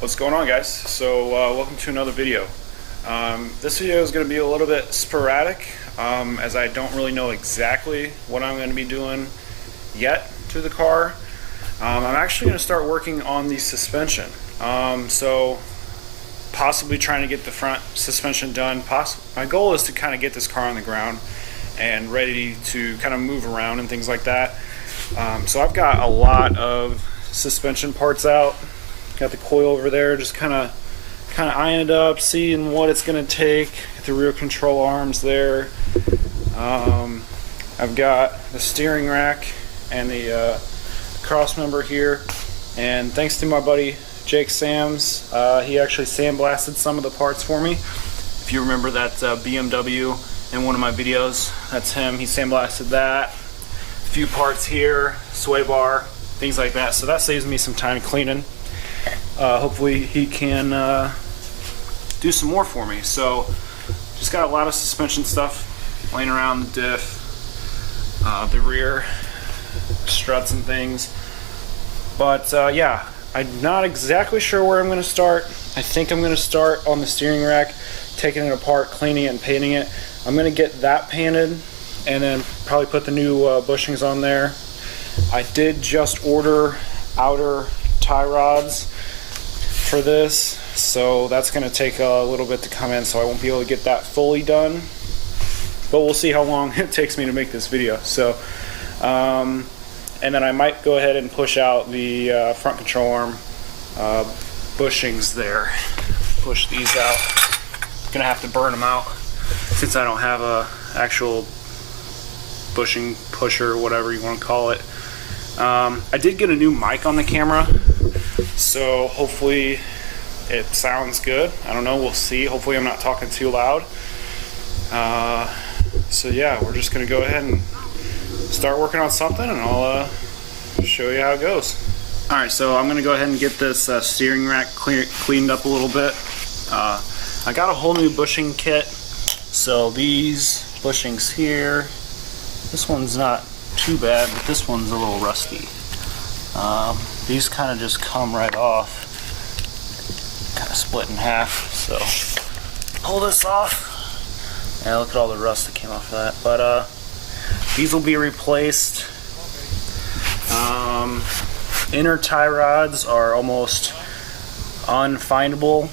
What's going on, guys? So welcome to another video. This video is going to be a little bit sporadic as I don't really know exactly what I'm going to be doing yet to the car. I'm actually going to start working on the suspension. So possibly trying to get the front suspension done. My goal is to kind of get this car on the ground and ready to kind of move around and things like that. So I've got a lot of suspension parts out. Got the coil over there, just kind of eyeing it up, seeing what it's going to take. Got the rear control arms there. I've got the steering rack and the cross member here. And thanks to my buddy Jake Sams, he actually sandblasted some of the parts for me. If you remember that BMW in one of my videos, that's him. He sandblasted that. A few parts here, sway bar, things like that. So that saves me some time cleaning. Hopefully he can do some more for me. So just got a lot of suspension stuff laying around, the diff, the rear struts and things. But yeah, I'm not exactly sure where I'm going to start. I think I'm going to start on the steering rack, taking it apart, cleaning it and painting it. I'm going to get that painted and then probably put the new bushings on there. I did just order outer tie rods for this, so that's going to take a little bit to come in, so I won't be able to get that fully done, but we'll see how long it takes me to make this video. So and then I might go ahead and push out the front control arm bushings there, push these out. Gonna have to burn them out since I don't have a actual bushing pusher, whatever you want to call it. I did get a new mic on the camera, so hopefully it sounds good. I don't know, we'll see. Hopefully I'm not talking too loud. So yeah, we're just gonna go ahead and start working on something, and I'll show you how it goes. Alright, so I'm gonna go ahead and get this steering rack cleaned up a little bit. I got a whole new bushing kit. So these bushings here, this one's not too bad, but this one's a little rusty. These kind of just come right off, kind of split in half. So pull this off, and look at all the rust that came off of that. But these will be replaced. Inner tie rods are almost unfindable,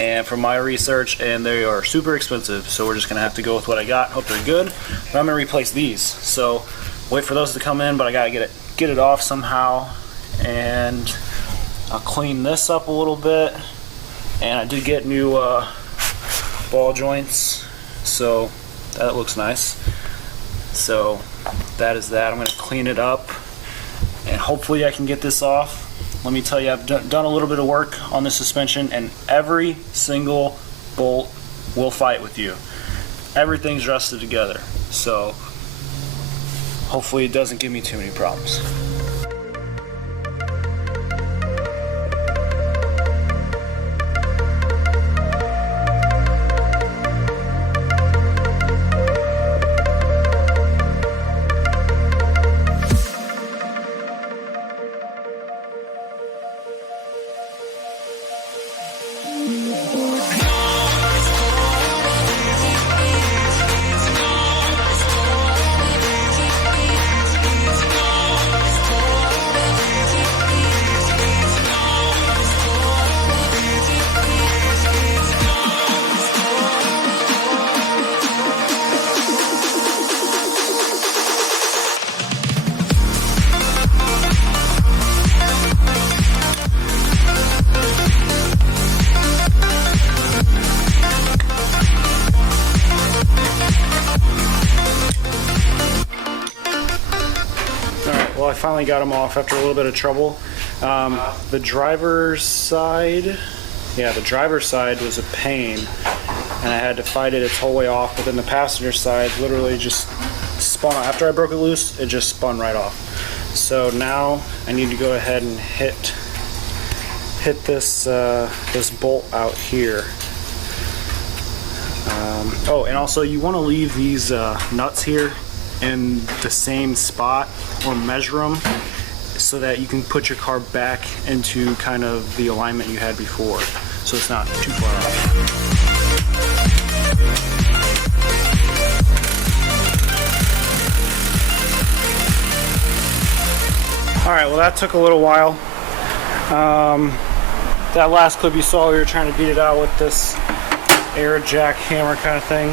and from my research, and they are super expensive. So we're just gonna have to go with what I got. Hope they're good. But I'm gonna replace these. So wait for those to come in, but I gotta get it off somehow. And I'll clean this up a little bit. And I did get new ball joints, so that looks nice. So that is that. I'm gonna clean it up, and hopefully I can get this off. Let me tell you, I've done a little bit of work on the suspension, and every single bolt will fight with you. Everything's rusted together, so hopefully it doesn't give me too many problems. Well, I finally got them off after a little bit of trouble. The driver's side, the driver's side was a pain, and I had to fight it its whole way off. But then the passenger side literally just spun off. After I broke it loose, it just spun right off. So now I need to go ahead and hit this this bolt out here. Oh, and also you want to leave these nuts here in the same spot, or measure them so that you can put your car back into kind of the alignment you had before, so it's not too far off. Alright, well that took a little while. That last clip you saw, we were trying to beat it out with this air jack hammer kind of thing.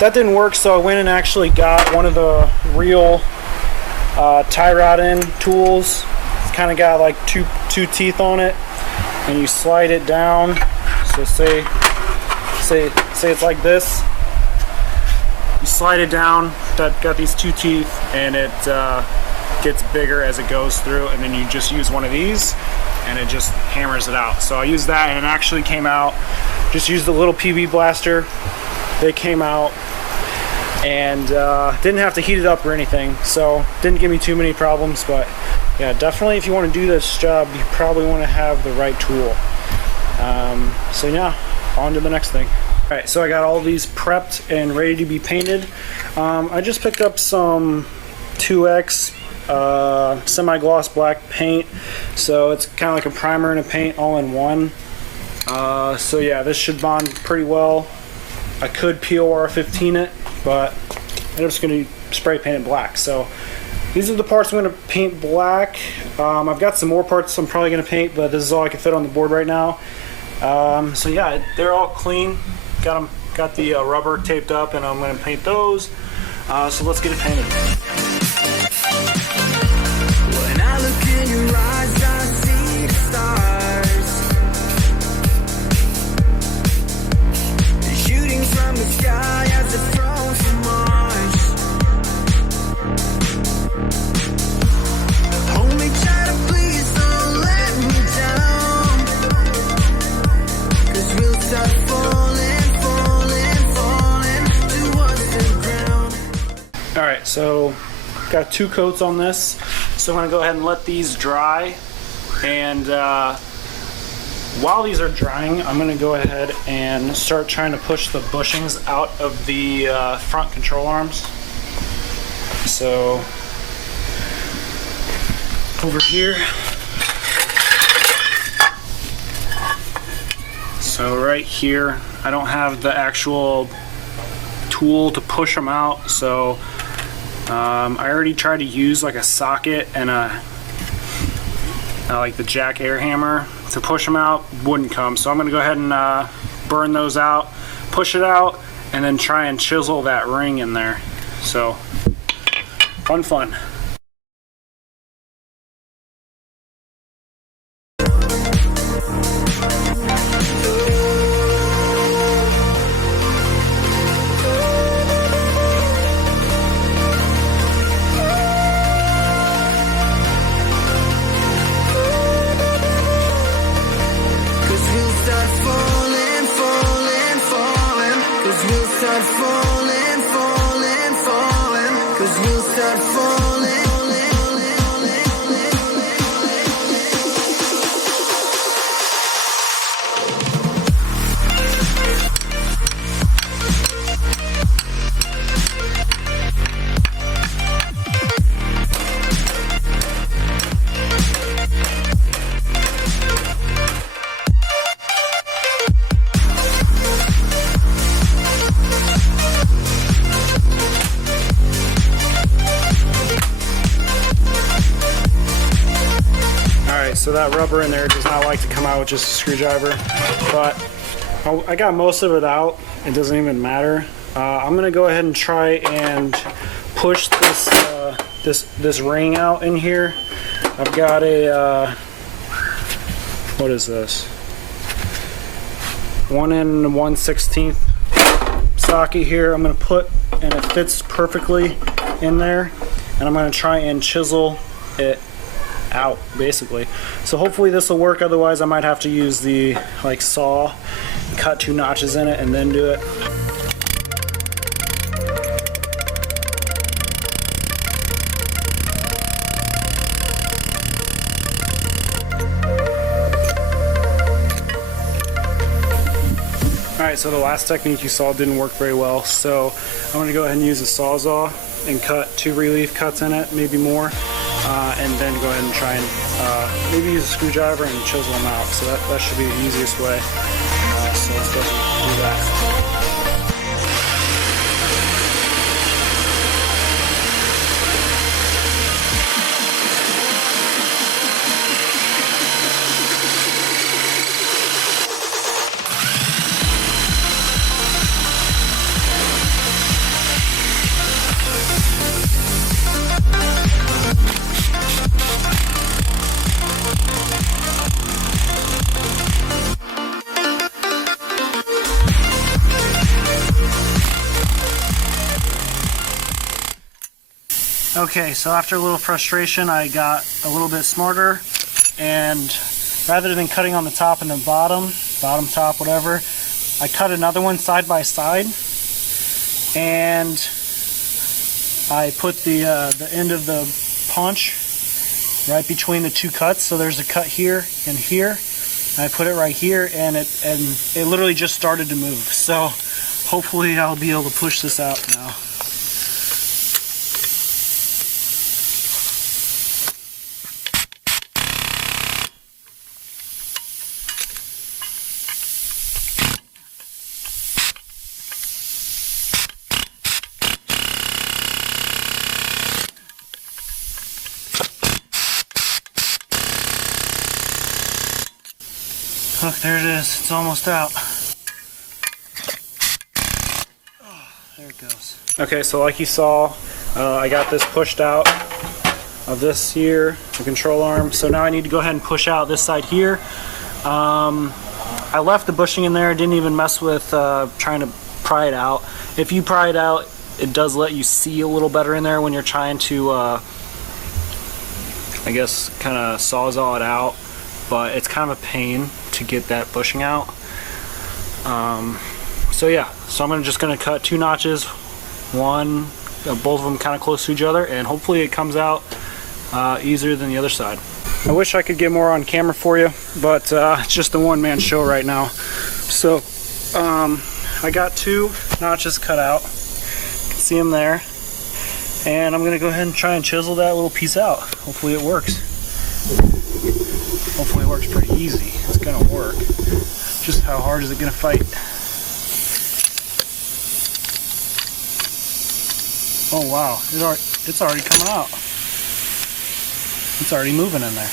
That didn't work, so I went and actually got one of the real tie rod end tools. It's kind of got like two teeth on it, and you slide it down. So say it's like this. You slide it down. That got these two teeth, and it gets bigger as it goes through, and then you just use one of these and it just hammers it out. So I used that, and it actually came out. Just used the little PB blaster. They came out, and didn't have to heat it up or anything, so didn't give me too many problems. But yeah, definitely if you want to do this job, you probably want to have the right tool. So yeah, on to the next thing. All right, so I got all these prepped and ready to be painted. I just picked up some 2X semi-gloss black paint, so it's kind of like a primer and a paint all in one. So yeah, this should bond pretty well. I could POR 15 it, but I'm just going to spray paint it black. So these are the parts I'm going to paint black. I've got some more parts I'm probably going to paint, but this is all I can fit on the board right now. So yeah, they're all clean. Got the rubber taped up, and I'm going to paint those. So let's get it painted. When I look in your eyes, I see the stars shooting from the sky as if thrown from Mars. Hold me tight, please don't let me down, 'cause we'll start falling towards the ground. Alright, so got 2 coats on this, so I'm going to go ahead and let these dry, and while these are drying, I'm going to go ahead and start trying to push the bushings out of the front control arms. So over here, so right here, I don't have the actual tool to push them out, so I already tried to use like a socket and like the jack air hammer to push them out. Wouldn't come, so I'm going to go ahead and burn those out, push it out, and then try and chisel that ring in there. So fun. So that rubber in there does not like to come out with just a screwdriver, but I got most of it out. It doesn't even matter. I'm gonna go ahead and try and push this ring out in here. I've got a what is this? 1 1/16 socket here. I'm gonna put, and it fits perfectly in there, and I'm gonna try and chisel it out basically. So hopefully this will work, otherwise I might have to use the like saw, cut 2 notches in it and then do it. Alright, so the last technique you saw didn't work very well, so I'm going to go ahead and use a Sawzall and cut 2 relief cuts in it, maybe more. and then go ahead and try and maybe use a screwdriver and chisel them out. So that should be the easiest way. So let's go ahead and do that. Okay, so after a little frustration, I got a little bit smarter, and rather than cutting on the top and the bottom, top, whatever, I cut another one side by side, and I put the end of the punch right between the two cuts. So there's a cut here and here. And I put it right here, and it literally just started to move. So hopefully I'll be able to push this out now. Look, there it is. It's almost out. Oh, there it goes. Okay, so like you saw, I got this pushed out of this here, the control arm. So now I need to go ahead and push out this side here. I left the bushing in there. Didn't even mess with trying to pry it out. If you pry it out, it does let you see a little better in there when you're trying to, I guess, kind of sawzall it out. But it's kind of a pain to get that bushing out. So yeah, so I'm just gonna cut 2 notches, both of them kind of close to each other, and hopefully it comes out easier than the other side. I wish I could get more on camera for you, but it's just a one-man show right now. So I got 2 notches cut out. You can see them there, and I'm gonna go ahead and try and chisel that little piece out. Hopefully it works. Hopefully it works pretty easy. It's gonna work. Just how hard is it gonna fight? Oh wow, it's already coming out. It's already moving in there.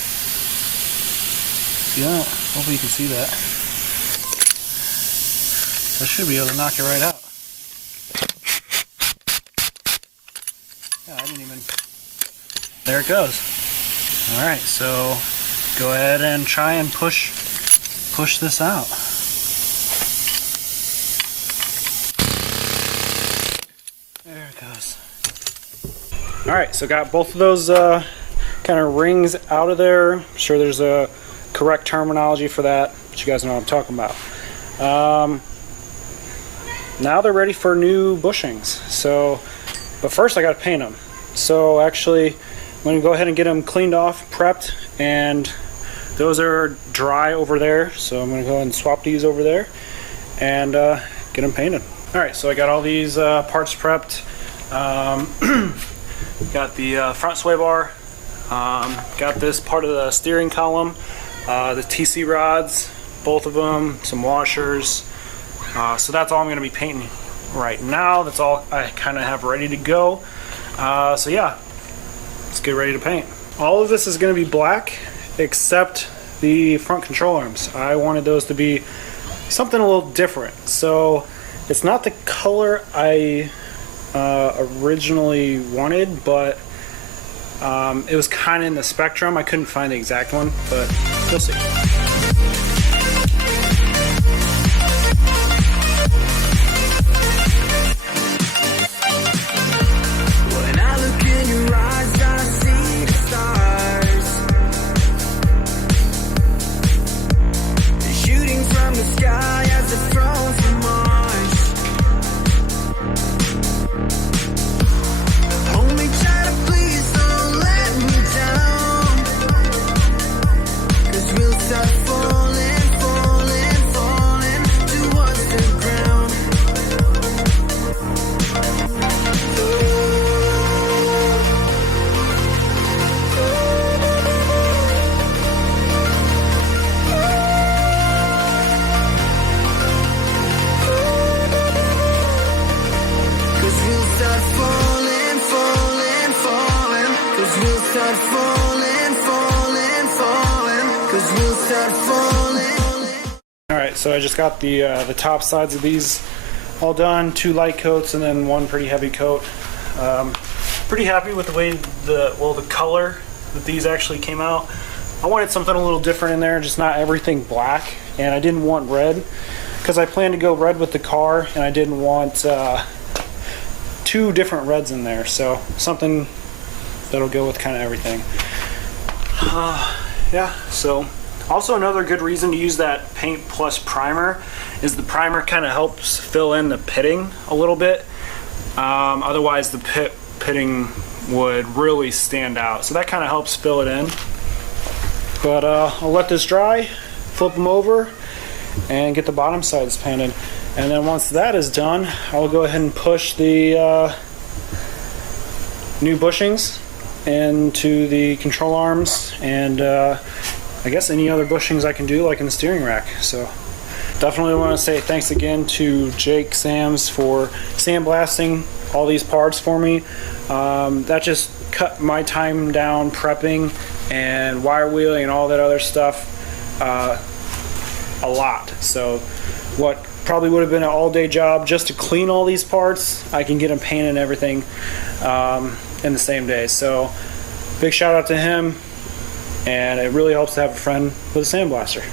See that? Hopefully you can see that. I should be able to knock it right out. Yeah, I didn't even... There it goes. Alright, so go ahead and try and push this out. There it goes. Alright, so got both of those kind of rings out of there. I'm sure there's a correct terminology for that, but you guys know what I'm talking about. Now they're ready for new bushings. So, but first I got to paint them. So actually, I'm going to go ahead and get them cleaned off, prepped, and those are dry over there. So I'm going to go ahead and swap these over there and get them painted. Alright, so I got all these parts prepped. Got the front sway bar. Got this part of the steering column, the TC rods, both of them, some washers. So that's all I'm going to be painting right now. That's all I kind of have ready to go. So yeah, let's get ready to paint. All of this is going to be black except the front control arms. I wanted those to be something a little different. So it's not the color I originally wanted, but it was kind of in the spectrum. I couldn't find the exact one, but you'll see. When I look in your eyes, I see the stars shooting from the sky as if thrown from Mars. Hold me tight, please don't let me down, 'cause we'll start falling, falling, falling towards the ground. Oh, 'cause we'll start falling. Alright, so I just got the top sides of these all done, 2 light coats and then 1 pretty heavy coat. Pretty happy with the way the color that these actually came out. I wanted something a little different in there, just not everything black, and I didn't want red because I planned to go red with the car, and I didn't want 2 different reds in there, so something that'll go with kind of everything. Yeah, so also another good reason to use that paint plus primer is the primer kind of helps fill in the pitting a little bit. Otherwise the pitting would really stand out, so that kind of helps fill it in. But I'll let this dry, flip them over, and get the bottom sides painted. And then once that is done, I'll go ahead and push the new bushings into the control arms, and I guess any other bushings I can do, like in the steering rack. So definitely want to say thanks again to Jake Sams for sandblasting all these parts for me. That just cut my time down prepping and wire wheeling and all that other stuff a lot. So what probably would have been an all-day job just to clean all these parts, I can get them painted and everything in the same day. So big shout out to him, and it really helps to have a friend with a sandblaster.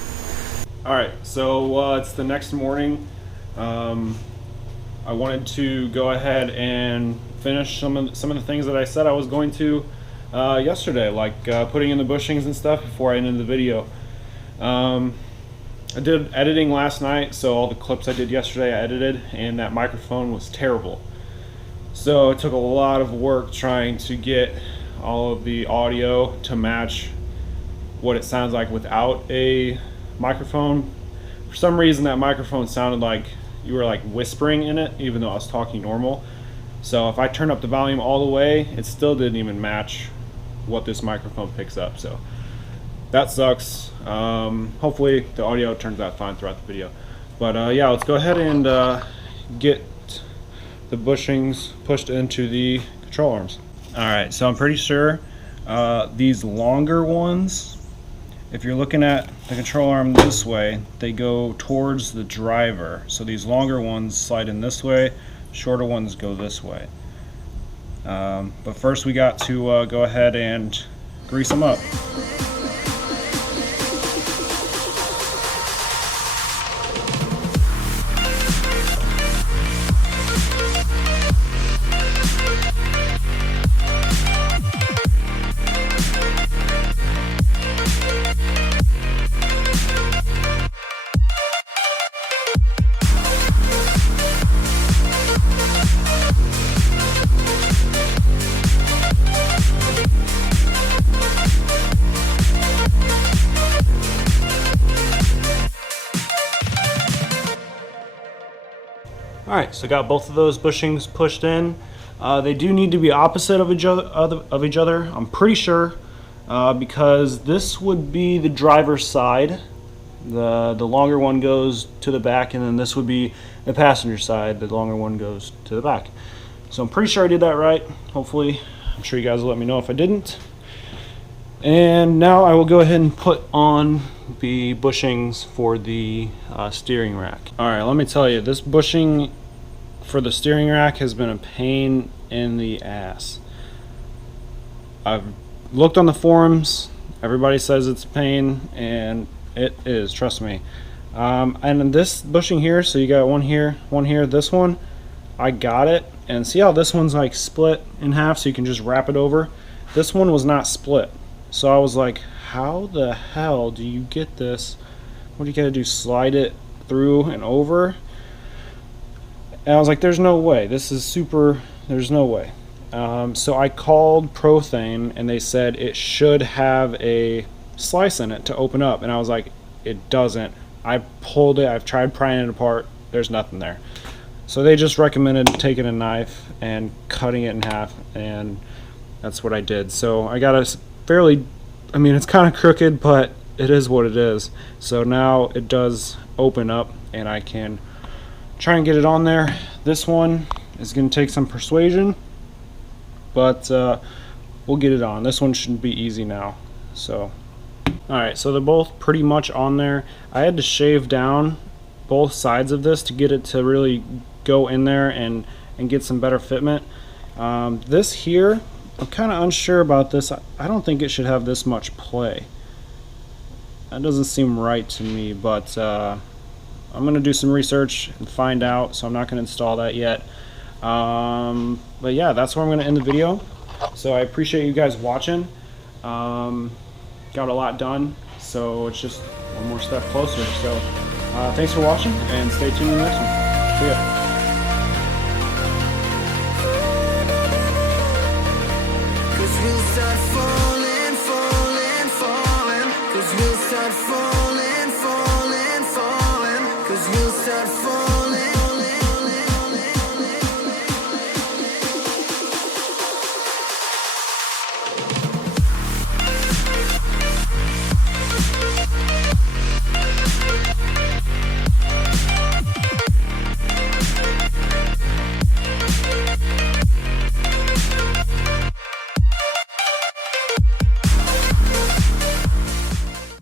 Alright, so it's the next morning. I wanted to go ahead and finish some of the things that I said I was going to yesterday, like putting in the bushings and stuff before I ended the video. I did editing last night, so all the clips I did yesterday I edited, and that microphone was terrible. So it took a lot of work trying to get all of the audio to match what it sounds like without a microphone. For some reason that microphone sounded like you were like whispering in it, even though I was talking normal. So if I turned up the volume all the way, it still didn't even match what this microphone picks up. So that sucks. Hopefully the audio turns out fine throughout the video. But yeah, let's go ahead and get the bushings pushed into the control arms. Alright, so I'm pretty sure these longer ones, if you're looking at the control arm this way, they go towards the driver. So these longer ones slide in this way, shorter ones go this way. But first we got to go ahead and grease them up. Alright, so got both of those bushings pushed in. They do need to be opposite of each other, I'm pretty sure, because this would be the driver's side. The longer one goes to the back, and then this would be the passenger side. The longer one goes to the back. So I'm pretty sure I did that right. Hopefully, I'm sure you guys will let me know if I didn't. And now I will go ahead and put on the bushings for the steering rack. Alright, let me tell you, this bushing for the steering rack has been a pain in the ass. I've looked on the forums, everybody says it's a pain, and it is, trust me. And this bushing here, so you got one here, this one, I got it, and see how this one's like split in half so you can just wrap it over? This one was not split. So I was like, how the hell do you get this? What do you gotta do, slide it through and over? And I was like, there's no way. This is super, there's no way. So I called Prothane, and they said it should have a slice in it to open up. And I was like, it doesn't. I pulled it, I've tried prying it apart, there's nothing there. So they just recommended taking a knife and cutting it in half, and that's what I did. So I got a fairly, I mean, it's kind of crooked, but it is what it is. So now it does open up, and I can try and get it on there. This one is going to take some persuasion, but we'll get it on. This one shouldn't be easy now. So Alright, so they're both pretty much on there. I had to shave down both sides of this to get it to really go in there and get some better fitment. This here, I'm kind of unsure about this. I don't think it should have this much play. That doesn't seem right to me, but I'm going to do some research and find out, so I'm not going to install that yet. But yeah, that's where I'm going to end the video. So I appreciate you guys watching. Got a lot done, so it's just one more step closer. So thanks for watching, and stay tuned in the next one. See ya. 'Cause we'll start falling, falling, falling. 'Cause we'll start falling.